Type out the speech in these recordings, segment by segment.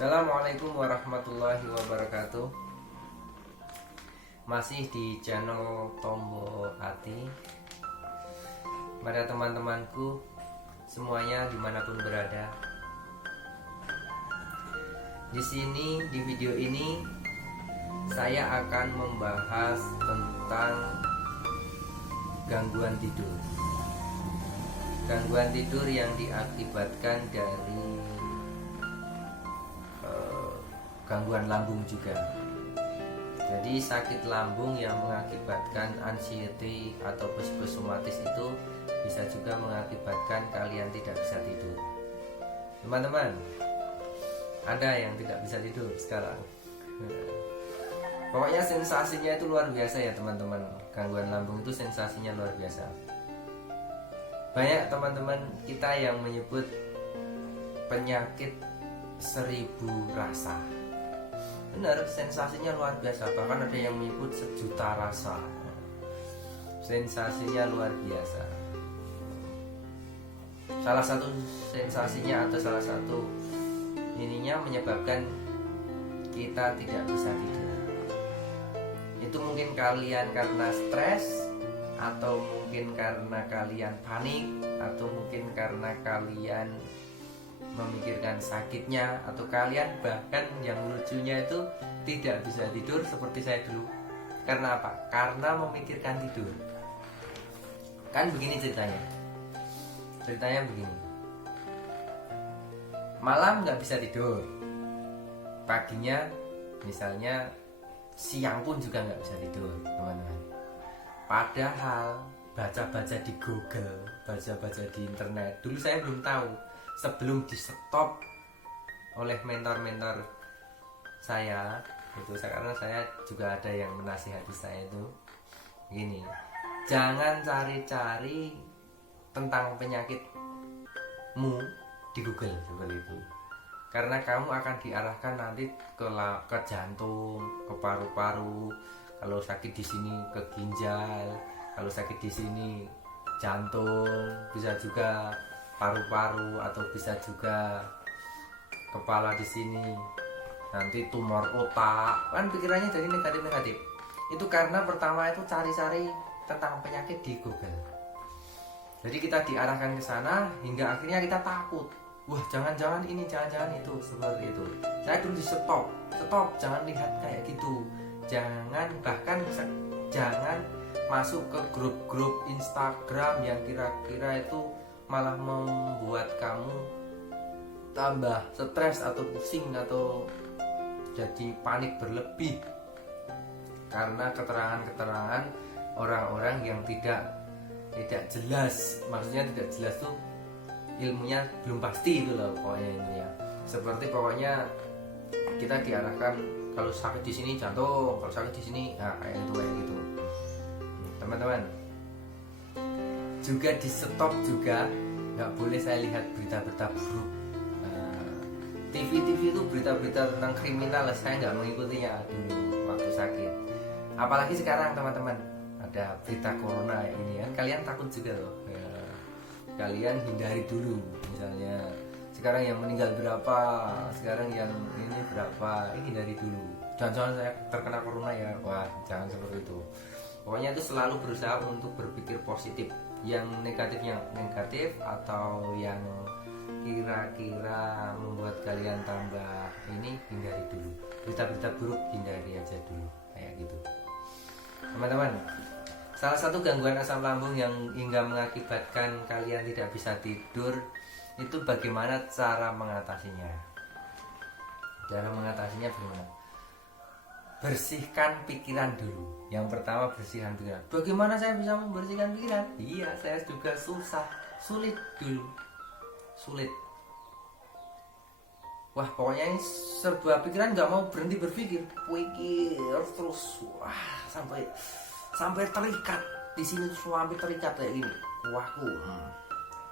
Assalamualaikum warahmatullahi wabarakatuh. Masih di channel Tombo Hati. Pada teman-temanku semuanya dimanapun berada, di sini di video ini saya akan membahas tentang gangguan tidur. Gangguan tidur yang diakibatkan dari gangguan lambung juga. Jadi sakit lambung yang mengakibatkan anxiety atau psikosomatis itu bisa juga mengakibatkan kalian tidak bisa tidur. Teman-teman, ada yang tidak bisa tidur sekarang? Pokoknya sensasinya itu luar biasa ya teman-teman. Gangguan lambung itu sensasinya luar biasa. Banyak teman-teman kita yang menyebut penyakit 1000 rasa. Benar, sensasinya luar biasa. Bahkan ada yang menyebut 1.000.000 rasa. Sensasinya luar biasa. Salah satu sensasinya atau salah satu ininya menyebabkan kita tidak bisa tidur. Itu mungkin kalian karena stres, atau mungkin karena kalian panik, atau mungkin karena kalian memikirkan sakitnya, atau kalian bahkan yang lucunya itu tidak bisa tidur seperti saya dulu. Karena apa? Karena memikirkan tidur. Kan begini ceritanya. Ceritanya begini. Malam nggak bisa tidur. Paginya misalnya siang pun juga nggak bisa tidur, teman-teman. Padahal baca-baca di Google, baca-baca di internet. Dulu saya belum tahu. Sebelum di stop oleh mentor-mentor saya itu, karena saya juga ada yang menasihati saya itu gini, jangan cari-cari tentang penyakitmu di Google seperti itu, karena kamu akan diarahkan nanti ke jantung, ke paru-paru. Kalau sakit di sini ke ginjal, kalau sakit di sini jantung, bisa juga paru-paru, atau bisa juga kepala di sini, nanti tumor otak. Kan pikirannya jadi negatif-negatif. Itu karena pertama itu cari-cari tentang penyakit di Google. Jadi kita diarahkan ke sana hingga akhirnya kita takut. Wah, jangan-jangan ini, jangan-jangan itu, seperti itu. Saya dulu di stop, jangan lihat kayak gitu. Bahkan jangan masuk ke grup-grup Instagram yang kira-kira itu malah membuat kamu tambah stres atau pusing atau jadi panik berlebih karena keterangan-keterangan orang-orang yang tidak jelas. Maksudnya tidak jelas tuh ilmunya belum pasti itu loh pokoknya ini ya. Seperti pokoknya kita diarahkan kalau sakit di sini jantung, kalau sakit di sini kayak gitu. Teman-teman, juga di stop juga, nggak boleh saya lihat berita-berita buruk. TV itu berita-berita tentang kriminal, saya nggak mengikutinya dulu waktu sakit. Apalagi sekarang teman-teman ada berita corona ini kan, kalian takut juga loh. Kalian hindari dulu. Misalnya sekarang yang meninggal berapa, sekarang yang ini berapa, ini hindari dulu. Jangan-jangan saya terkena corona ya, wah jangan seperti itu. Pokoknya itu selalu berusaha untuk berpikir positif. Yang negatifnya negatif, atau yang kira-kira membuat kalian tambah ini, hindari dulu. Berita-berita buruk hindari aja dulu, kayak gitu. Teman-teman, salah satu gangguan asam lambung yang hingga mengakibatkan kalian tidak bisa tidur itu bagaimana cara mengatasinya. Cara mengatasinya bagaimana? Bersihkan pikiran dulu. Yang pertama, bersihkan pikiran. Bagaimana saya bisa membersihkan pikiran? Iya, saya juga sulit dulu. Sulit. Wah, pokoknya ini serba pikiran, nggak mau berhenti berpikir. Pikir terus, wah sampai terikat di sini, sampai terikat kayak gini. Wahku,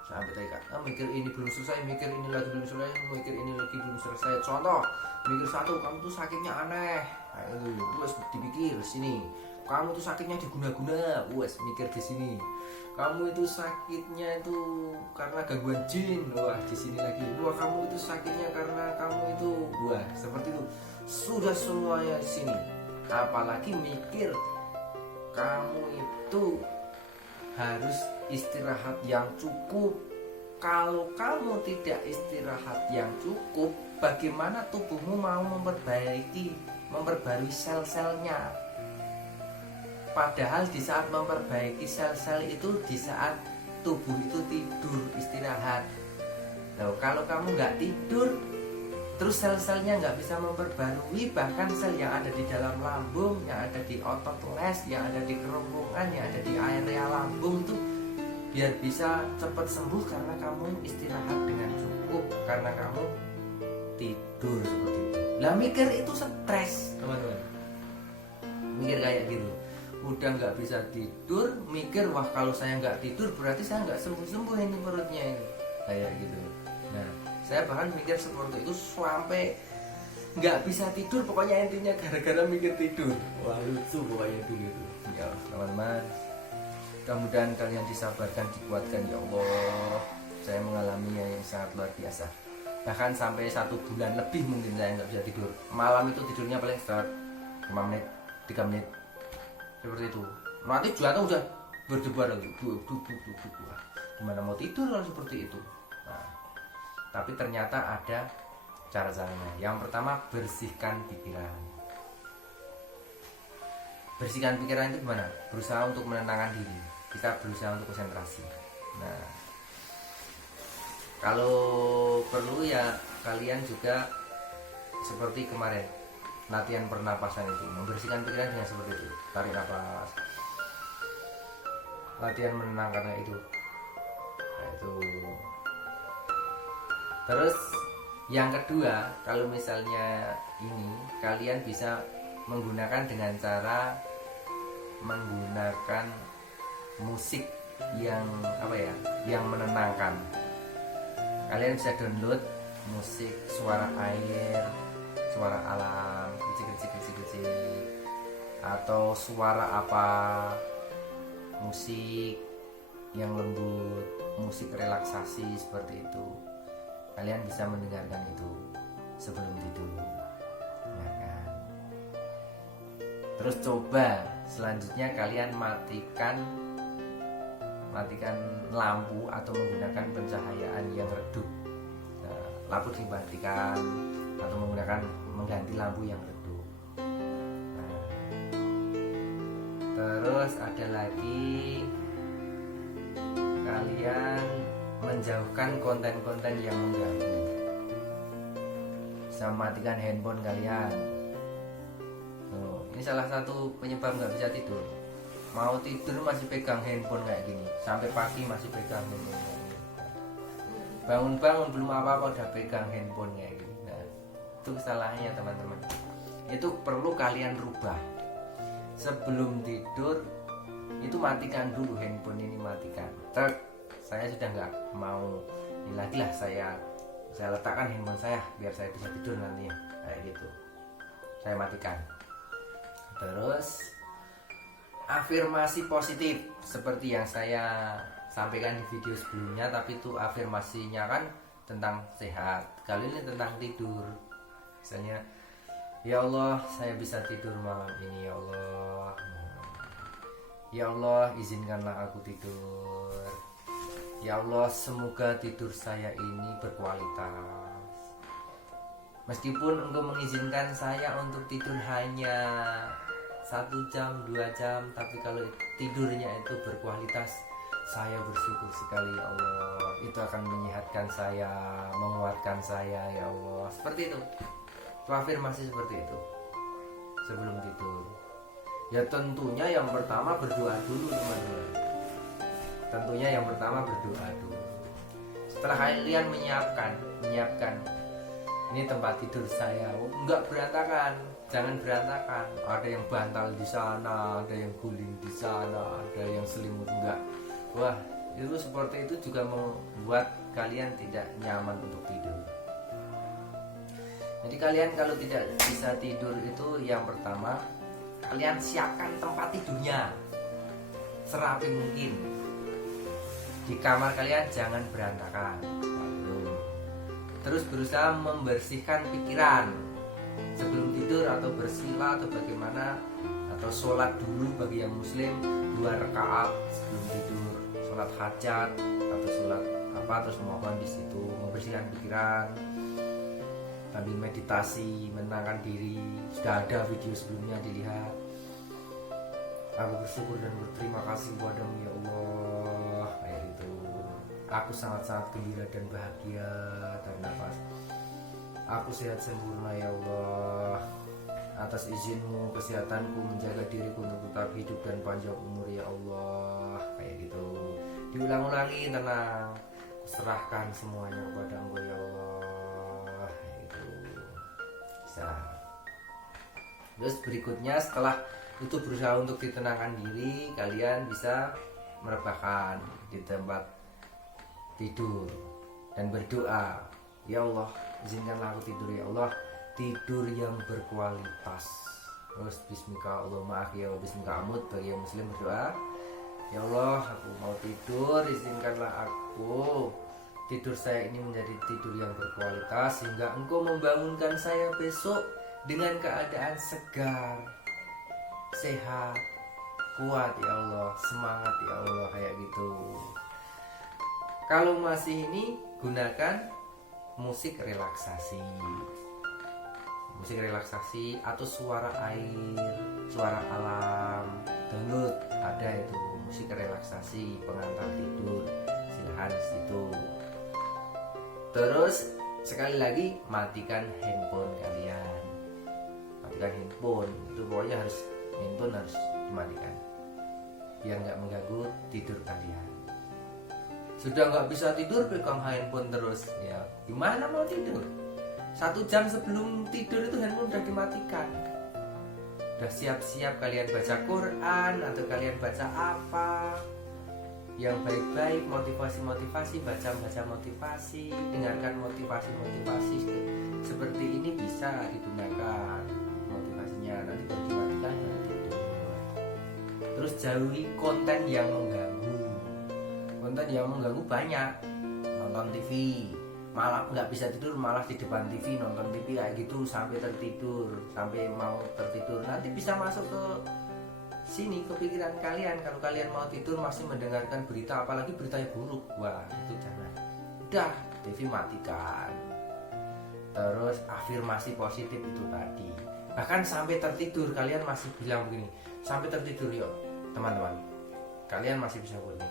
sampai terikat. Mikir ini belum selesai, mikir ini lagi belum selesai, mikir ini lagi belum selesai. Contoh, mikir satu, kamu tuh sakitnya aneh. Itu dipikir sini, kamu itu sakitnya diguna-guna, wes mikir di sini. Kamu itu sakitnya itu karena gangguan jin, wah di sini lagi. Wah kamu itu sakitnya karena kamu itu, wah seperti itu. Sudah semuanya di sini. Apalagi mikir kamu itu harus istirahat yang cukup. Kalau kamu tidak istirahat yang cukup, bagaimana tubuhmu mau memperbarui sel-selnya? Padahal di saat memperbaiki sel-sel itu di saat tubuh itu tidur istirahat. Nah, kalau kamu nggak tidur, terus sel-selnya nggak bisa memperbarui, bahkan sel yang ada di dalam lambung, yang ada di otot les, yang ada di kerongkongan, yang ada di area lambung itu biar bisa cepat sembuh karena kamu istirahat dengan cukup, karena kamu tidur seperti itu. Lah mikir itu stres teman-teman, mikir kayak gitu, udah nggak bisa tidur, mikir wah kalau saya nggak tidur berarti saya nggak sembuh-sembuh ini perutnya ini, kayak gitu. Nah saya bahkan mikir seperti itu sampai nggak bisa tidur, pokoknya intinya gara-gara mikir tidur. Wah lucu pokoknya dulu itu ya teman-teman. Mudah-mudahan kalian disabarkan, dikuatkan ya Allah. Saya mengalaminya yang sangat luar biasa. Bahkan sampai 1 bulan lebih mungkin saya nggak bisa tidur. Malam itu tidurnya paling start 5 menit, 3 menit, seperti itu. Nanti jatuh udah berdebar lagi. Gimana mau tidur kalau seperti itu? Nah, tapi ternyata ada cara-caranya. Yang pertama, bersihkan pikiran. Bersihkan pikiran itu gimana? Berusaha untuk menenangkan diri. Kita berusaha untuk konsentrasi. Nah, kalau perlu ya kalian juga seperti kemarin latihan pernapasan itu, membersihkan pikiran dengan seperti itu. Tarik nafas, latihan menenangkan itu. Nah, itu. Terus yang kedua, kalau misalnya ini kalian bisa menggunakan dengan cara menggunakan musik yang yang menenangkan. Kalian bisa download musik suara air, suara alam, kecil, atau suara apa, musik yang lembut, musik relaksasi seperti itu. Kalian bisa mendengarkan itu sebelum tidur, ya kan? Terus coba selanjutnya kalian matikan lampu atau menggunakan pencahayaan yang redup. Nah, lampu dimatikan atau mengganti lampu yang redup. Nah, terus ada lagi kalian menjauhkan konten-konten yang mengganggu. Bisa matikan handphone kalian. Ini salah satu penyebab nggak bisa tidur. Mau tidur masih pegang handphone kayak gini, sampai pagi masih pegang handphone. Bangun-bangun belum apa-apa udah pegang handphone kayak gini. Nah, itu kesalahannya teman-teman. Itu perlu kalian rubah. Sebelum tidur itu matikan dulu handphone ini, matikan. Saya sudah nggak mau ini lagi lah, saya letakkan handphone saya biar saya bisa tidur nantinya, kayak gitu. Saya matikan. Terus afirmasi positif seperti yang saya sampaikan di video sebelumnya, tapi itu afirmasinya kan tentang sehat, kali ini tentang tidur. Misalnya, ya Allah saya bisa tidur malam ini, ya Allah. Ya Allah izinkanlah aku tidur. Ya Allah semoga tidur saya ini berkualitas. Meskipun Engkau mengizinkan saya untuk tidur hanya 1 jam, 2 jam, tapi kalau tidurnya itu berkualitas, saya bersyukur sekali ya Allah. Itu akan menyehatkan saya, menguatkan saya ya Allah. Seperti itu. Itu afirmasi seperti itu sebelum tidur. Ya tentunya yang pertama berdoa dulu teman-teman. Tentunya yang pertama berdoa dulu. Setelah kalian menyiapkan ini tempat tidur saya, enggak berantakan. Jangan berantakan. Ada yang bantal di sana, ada yang guling di sana, ada yang selimut enggak. Wah, itu seperti itu juga membuat kalian tidak nyaman untuk tidur. Jadi kalian kalau tidak bisa tidur itu yang pertama kalian siapkan tempat tidurnya serapi mungkin. Di kamar kalian jangan berantakan. Terus berusaha membersihkan pikiran sebelum tidur, atau bersila atau bagaimana, atau sholat dulu bagi yang muslim 2 rakaat sebelum tidur, sholat hajat atau sholat apa, terus mohon di situ membersihkan pikiran sambil meditasi, menenangkan diri. Sudah ada video sebelumnya, dilihat. Aku bersyukur dan berterima kasih padamu ya Allah, kayak gitu. Aku sangat-sangat gembira dan bahagia dan nafas. Aku sehat sempurna ya Allah. Atas izinmu, kesehatanku, menjaga diriku untuk tetap hidup dan panjang umur ya Allah, kayak gitu. Diulang-ulangi, tenang. Serahkan semuanya kepada Engkau ya Allah, kayak gitu. Bisa. Terus berikutnya setelah itu berusaha untuk ditenangkan diri, kalian bisa merebahkan di tempat tidur dan berdoa, ya Allah izinkanlah aku tidur ya Allah, tidur yang berkualitas. Terus bismika Allahumma ahya wa bismika amut, bagi yang muslim berdoa, ya Allah aku mau tidur, izinkanlah aku tidur saya ini menjadi tidur yang berkualitas sehingga Engkau membangunkan saya besok dengan keadaan segar, sehat, kuat ya Allah, semangat ya Allah, kayak gitu. Kalau masih ini, gunakan musik relaksasi atau suara air, suara alam. Download, ada itu musik relaksasi pengantar tidur, silahkan di situ. Terus sekali lagi matikan handphone kalian. Matikan handphone, itu pokoknya handphone harus dimatikan biar nggak mengganggu tidur kalian. Sudah nggak bisa tidur, pegang handphone terus, ya gimana mau tidur? 1 jam sebelum tidur itu handphone udah dimatikan. Udah siap-siap kalian baca Quran atau kalian baca apa yang baik-baik, motivasi-motivasi, baca motivasi, dengarkan motivasi seperti ini, bisa digunakan motivasinya. Nanti baru dimatikan, baru tidur. Terus jauhi konten yang mengganggu. Konten yang mengganggu banyak. Nonton TV, malah nggak bisa tidur, malah di depan TV nonton TV kayak gitu sampai tertidur, sampai mau tertidur. Nanti bisa masuk ke sini, ke pikiran kalian. Kalau kalian mau tidur masih mendengarkan berita, apalagi berita yang buruk, wah itu jangan. Udah, TV matikan. Terus afirmasi positif itu tadi, bahkan sampai tertidur kalian masih bilang begini, sampai tertidur yuk teman-teman, kalian masih bisa begini,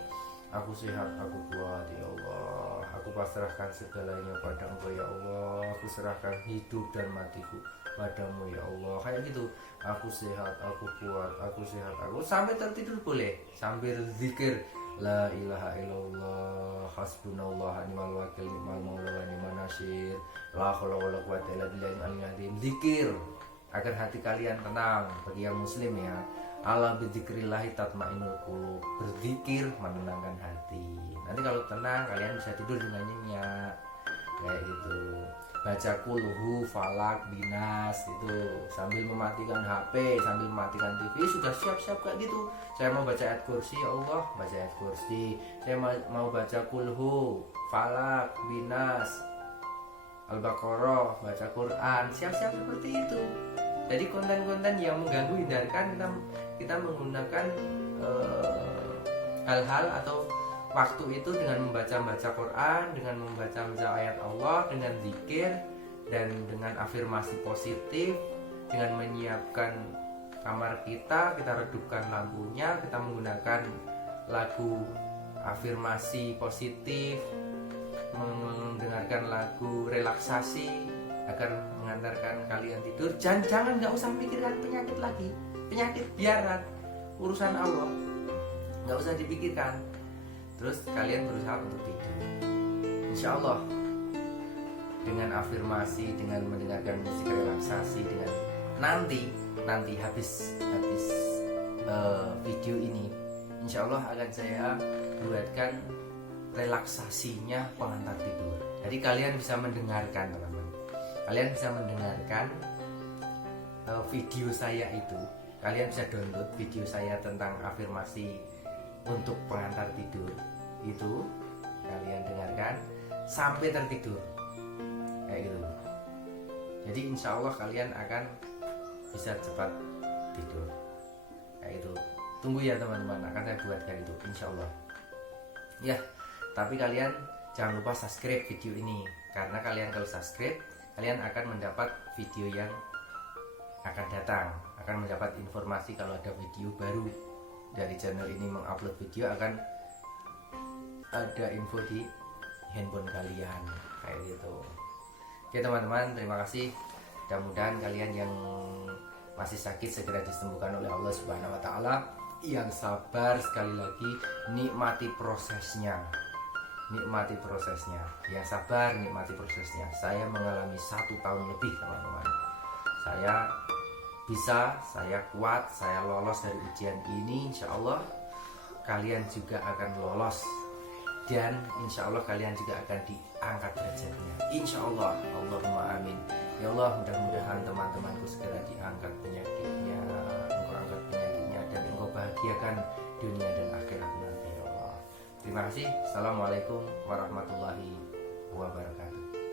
aku sehat, aku kuat ya Allah, aku pasrahkan segalanya pada Engkau ya Allah, aku serahkan hidup dan matiku padamu ya Allah, kayak gitu. Aku sehat, aku kuat, aku sehat, aku, sampai tertidur boleh sambil zikir la ilaha illallah hasbunallah ni'mal wakil ni'mal maula wa ni'man nasir la haula wala quwwata illa billahil aliyyil azim. Zikir agar hati kalian tenang. Bagi yang muslim ya, ala bidzikrillahi tatmainnul qulub, berzikir menenangkan hati. Nanti kalau tenang kalian bisa tidur dengan nyenyak kayak gitu. Baca kulhu, falak, binas gitu sambil mematikan HP, sambil mematikan TV, sudah siap-siap kayak gitu. Saya mau baca ayat kursi, ya Allah baca ayat kursi. Saya mau baca kulhu, falak, binas, Al-Baqarah, baca Quran, siap-siap seperti itu. Jadi konten-konten yang mengganggu hindarkan. Kita menggunakan hal-hal atau waktu itu dengan membaca Quran, dengan membaca ayat Allah, dengan zikir, dan dengan afirmasi positif, dengan menyiapkan kamar kita redupkan lampunya, kita menggunakan lagu afirmasi positif, mendengarkan lagu relaksasi agar mengantarkan kalian tidur. Jangan nggak usah mikirkan penyakit lagi, penyakit biaran, urusan Allah, nggak usah dipikirkan. Terus kalian berusaha untuk tidur. Insya Allah dengan afirmasi, dengan mendengarkan musik relaksasi, dengan nanti habis video ini, insya Allah akan saya buatkan relaksasinya pengantar tidur. Jadi kalian bisa mendengarkan, teman-teman. Kalian bisa mendengarkan video saya itu. kalian bisa download video saya tentang afirmasi untuk pengantar tidur. Itu kalian dengarkan sampai tertidur kayak gitu. Jadi insya Allah kalian akan bisa cepat tidur kayak gitu. Tunggu ya teman-teman, akan saya buatkan itu insya Allah ya. Tapi kalian jangan lupa subscribe video ini, karena kalian kalau subscribe kalian akan mendapat video yang akan datang, akan mendapat informasi kalau ada video baru dari channel ini mengupload video, akan ada info di handphone kalian kayak gitu. Oke teman-teman, terima kasih. Mudah-mudahan kalian yang masih sakit segera disembuhkan oleh Allah Subhanahu wa taala. Yang sabar, sekali lagi nikmati prosesnya. Nikmati prosesnya. Yang sabar, nikmati prosesnya. Saya mengalami 1 tahun lebih teman-teman. Saya kuat, saya lolos dari ujian ini. Insya Allah kalian juga akan lolos, dan insya Allah kalian juga akan diangkat derajatnya. Insya Allah, Allahumma amin. Ya Allah, mudah-mudahan teman-temanku segera diangkat penyakitnya, engkau angkat penyakitnya, dan engkau bahagiakan dunia dan akhirat nanti ya Allah. Terima kasih. Assalamualaikum warahmatullahi wabarakatuh.